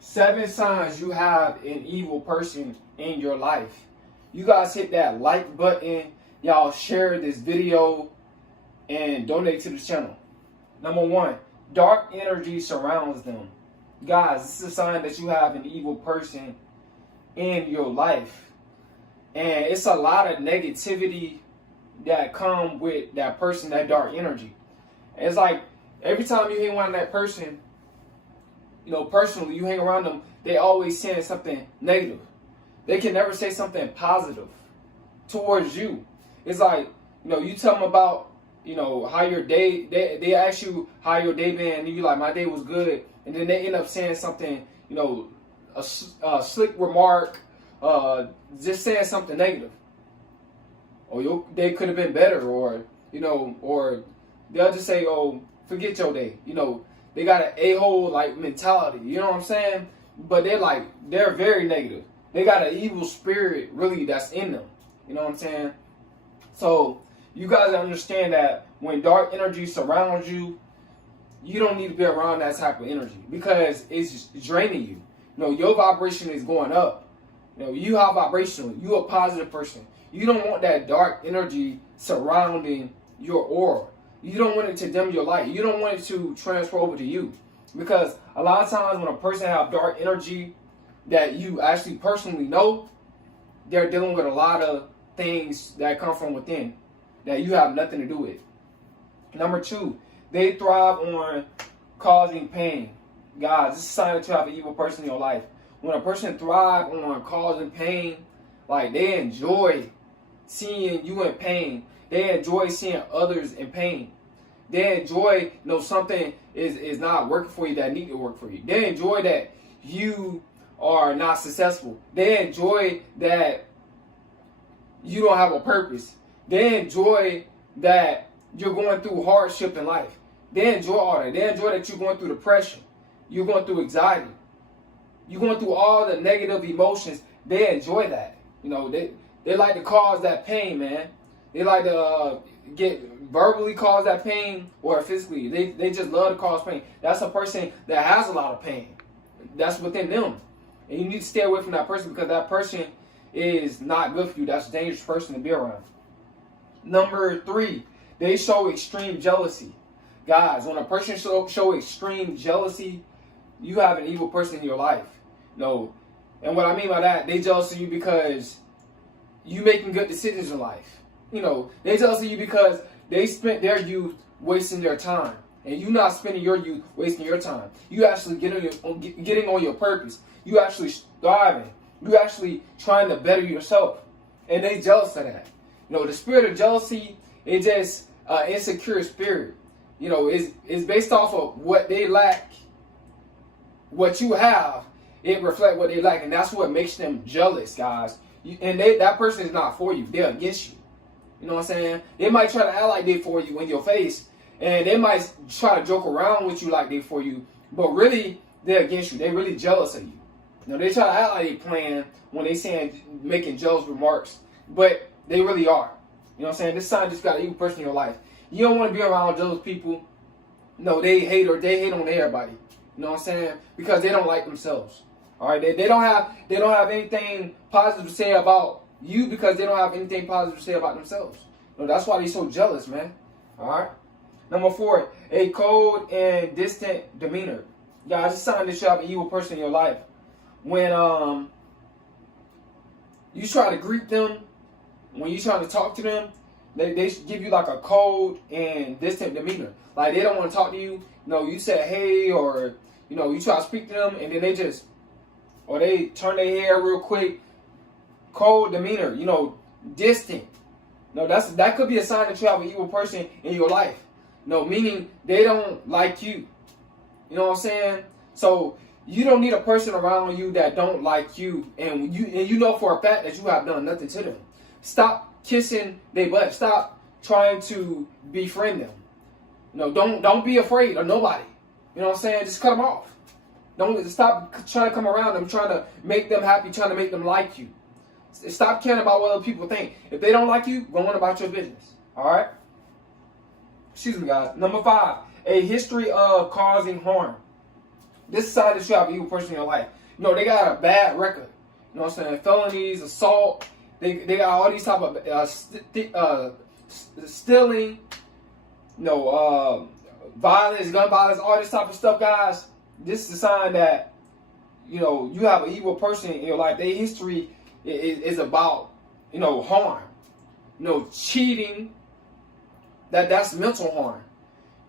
7 signs you have an evil person in your life. You guys hit that like button. Y'all share this video and donate to the channel. Number 1, dark energy surrounds them. Guys, this is a sign that you have an evil person in your life. And it's a lot of negativity that come with that person, that dark energy. And it's like every time you hang around that person, you know, personally, you hang around them, they always saying something negative. They can never say something positive towards you. It's like, you know, you tell them about, you know, how your day, they ask you how your day been, and you like, my day was good. And then they end up saying something, you know, a slick remark, just saying something negative. Or your day could have been better, or, you know, or they'll just say, oh, forget your day. You know, they got an a-hole like mentality, you know what I'm saying? But they're very negative. They got an evil spirit really that's in them. You know what I'm saying? So you guys understand that when dark energy surrounds you, you don't need to be around that type of energy because it's just draining you. You know, your vibration is going up. You know, you are vibrational. You a positive person. You don't want that dark energy surrounding your aura. You don't want it to dim your light. You don't want it to transfer over to you. Because a lot of times when a person have dark energy that you actually personally know, they're dealing with a lot of things that come from within that you have nothing to do with. Number 2, they thrive on causing pain. Guys, this is a sign that you have an evil person in your life. When a person thrives on causing pain, like they enjoy seeing you in pain. They enjoy seeing others in pain. They enjoy, you know, something is not working for you that need to work for you. They enjoy that you are not successful. They enjoy that you don't have a purpose. They enjoy that you're going through hardship in life. They enjoy all that. They enjoy that you're going through depression. You're going through anxiety. You're going through all the negative emotions. They enjoy that. You know, they like to cause that pain, man. They like to get verbally cause that pain or physically. They just love to cause pain. That's a person that has a lot of pain. That's within them. And you need to stay away from that person because that person is not good for you. That's a dangerous person to be around. Number 3, they show extreme jealousy. Guys, when a person show extreme jealousy, you have an evil person in your life. No. And what I mean by that, they jealous of you because you making good decisions in life. You know, they jealous of you because they spent their youth wasting their time. And you not spending your youth wasting your time. You actually getting on your purpose. You actually striving. You actually trying to better yourself. And they jealous of that. You know, the spirit of jealousy is just insecure spirit. You know, it's based off of what they lack. What you have, it reflects what they lack. And that's what makes them jealous, guys. That person is not for you. They're against you. You know what I'm saying? They might try to act like they for you in your face. And they might try to joke around with you like they for you. But really, they're against you. They're really jealous of you. You know, they try to act like they playing when they saying, making jealous remarks. But they really are. You know what I'm saying? This sign just got an evil person in your life. You don't want to be around jealous people. No, they hate on everybody. You know what I'm saying? Because they don't like themselves. All right, they don't have anything positive to say about you because they don't have anything positive to say about themselves. You know, that's why they're so jealous, man. All right. Number 4, a cold and distant demeanor. Guys, it's a sign that you have an evil person in your life. When you try to greet them, when you try to talk to them, they give you like a cold and distant demeanor. Like they don't want to talk to you. You know, you say hey, or you know, you try to speak to them, and then they turn their hair real quick. Cold demeanor, you know, distant. No, that could be a sign that you have an evil person in your life. No, meaning they don't like you. You know what I'm saying? So you don't need a person around you that don't like you, and you know for a fact that you have done nothing to them. Stop kissing their butt. Stop trying to befriend them. You know, don't be afraid of nobody. You know what I'm saying? Just cut them off. Don't stop trying to come around them, trying to make them happy, trying to make them like you. Stop caring about what other people think. If they don't like you, go on about your business. All right? Excuse me, guys. Number 5, a history of causing harm. This is a sign that you have an evil person in your life. You know, they got a bad record. You know what I'm saying? Felonies, assault. They got all these type of stealing, you know, violence, gun violence, all this type of stuff, guys. This is a sign that, you know, you have an evil person in your life. Their history is about, you know, harm. You know, cheating. That's mental harm.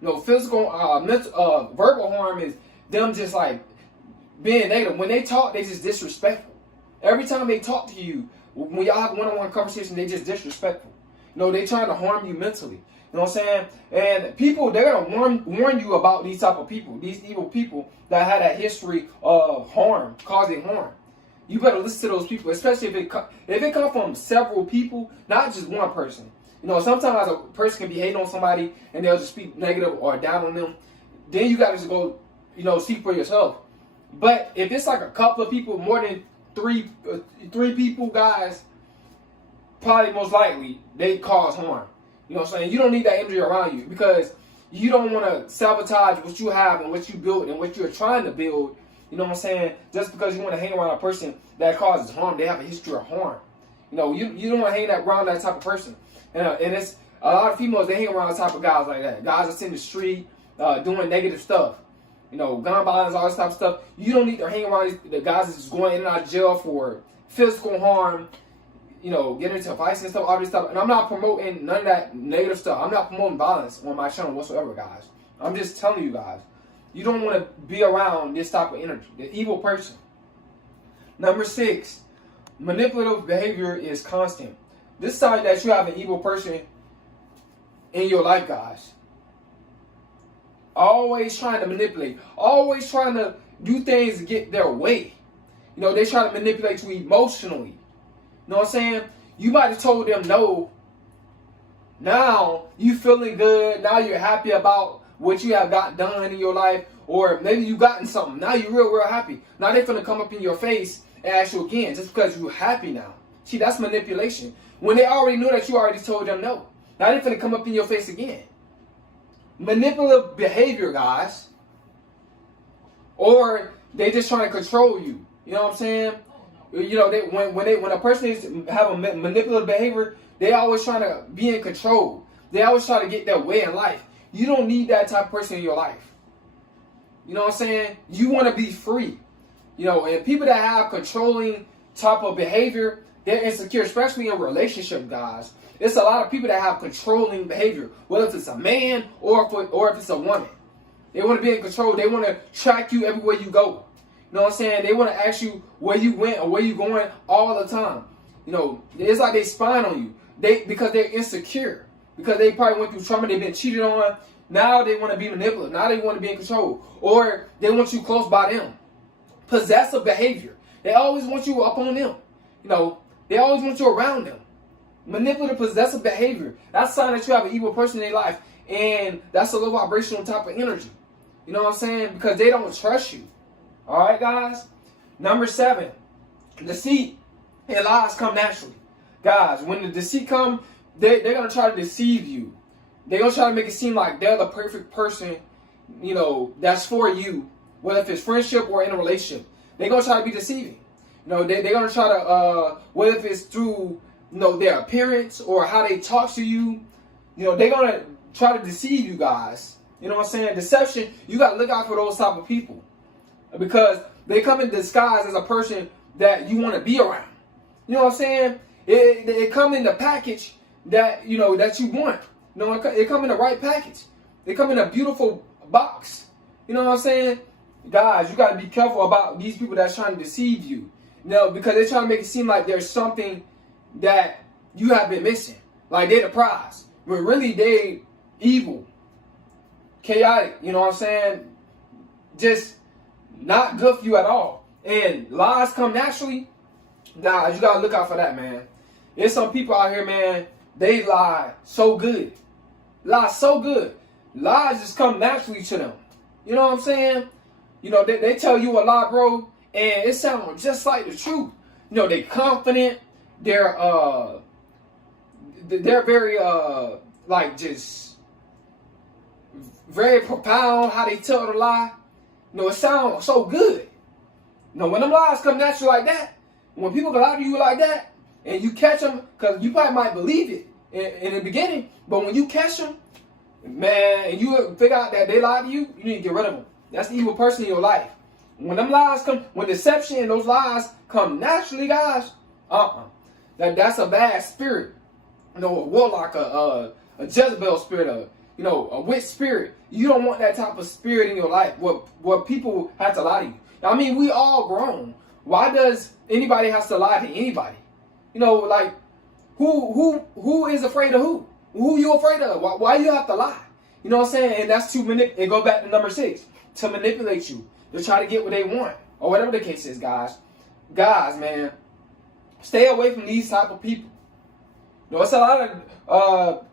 You know, physical, verbal harm is them just like being negative. When they talk, they just disrespectful. Every time they talk to you, when y'all have one-on-one conversation, they just disrespectful. You know, they trying to harm you mentally. You know what I'm saying? And people, they're going to warn you about these type of people, these evil people that had that history of harm, causing harm. You better listen to those people, especially if it comes from several people, not just one person. You know, sometimes a person can be hating on somebody and they'll just speak negative or down on them. Then you got to just go, you know, see for yourself. But if it's like a couple of people, more than three people, guys, probably most likely they cause harm. You know what I'm saying? You don't need that energy around you because you don't want to sabotage what you have and what you build and what you're trying to build. You know what I'm saying? Just because you want to hang around a person that causes harm, they have a history of harm. You know, you don't want to hang around that type of person. And it's a lot of females, they hang around the type of guys like that. Guys that's in the street doing negative stuff. You know, gun violence, all this type of stuff. You don't need to hang around the guys that's just going in and out of jail for physical harm, you know, getting into fights and stuff, all this stuff. And I'm not promoting none of that negative stuff. I'm not promoting violence on my channel whatsoever, guys. I'm just telling you guys, you don't want to be around this type of energy, the evil person. Number 6, manipulative behavior is constant. This sign that you have an evil person in your life, guys. Always trying to manipulate. Always trying to do things to get their way. You know, they try to manipulate you emotionally. You know what I'm saying? You might have told them no. Now you feeling good. Now you're happy about what you have got done in your life. Or maybe you gotten something. Now you're real happy. Now they're finna come up in your face and ask you again just because you're happy now. See, that's manipulation. When they already knew that you already told them no. Now they're finna come up in your face again. Manipulative behavior, guys. Or they just trying to control you. You know what I'm saying? You know, when a person is have a manipulative behavior, they always trying to be in control. They always try to get their way in life. You don't need that type of person in your life. You know what I'm saying? You want to be free. You know, and people that have controlling type of behavior, they're insecure, especially in relationship, guys. It's a lot of people that have controlling behavior, whether it's a man or if it's a woman. They want to be in control. They want to track you everywhere you go. You know what I'm saying? They want to ask you where you went or where you going all the time. You know, it's like they spying on you. Because they're insecure. Because they probably went through trauma. They've been cheated on. Now they want to be manipulative. Now they want to be in control. Or they want you close by them. Possessive behavior. They always want you up on them. You know, they always want you around them. Manipulative, possessive behavior. That's a sign that you have an evil person in their life. And that's a low vibrational type of energy. You know what I'm saying? Because they don't trust you. Alright, guys? Number 7. Deceit and lies come naturally. Guys, when the deceit comes, they're going to try to deceive you. They're going to try to make it seem like they're the perfect person, you know, that's for you. Whether if it's friendship or in a relationship. They're going to try to be deceiving. You know, they're going to try to, whether if it's through, you know, their appearance or how they talk to you, you know, they're going to try to deceive you guys. You know what I'm saying? Deception, you got to look out for those type of people. Because they come in disguise as a person that you want to be around. You know what I'm saying? It come in the package that, you know, that you want. You know, it come in the right package. They come in a beautiful box. You know what I'm saying? Guys, you got to be careful about these people that's trying to deceive you. You know, because they're trying to make it seem like there's something that you have been missing. Like they're the prize. But really, they evil. Chaotic. You know what I'm saying? Just not good for you at all. And lies come naturally. Guys, you got to look out for that, man. There's some people out here, man, they lie so good. Lie so good. Lies just come naturally to them. You know what I'm saying? You know, they tell you a lie, bro, and it sounds just like the truth. You know, they're confident. They're very, like, just very profound how they tell the lie. You know, it sounds so good. You know, when them lies come at you like that, when people lie to you like that, and you catch them, because you probably might believe it in the beginning, but when you catch them, man, and you figure out that they lied to you, you need to get rid of them. That's the evil person in your life. When them lies come, when deception and those lies come naturally, guys, that's a bad spirit. You know, a warlock, a Jezebel spirit, a witch spirit. You don't want that type of spirit in your life where people have to lie to you. I mean, we all grown. Why does anybody have to lie to anybody? You know, like, who is afraid of who? Who you afraid of? Why you have to lie? You know what I'm saying? And that's to manipulate. And go back to number 6, to manipulate you, to try to get what they want, or whatever the case is, guys. Guys, man, stay away from these type of people. You know, it's a lot of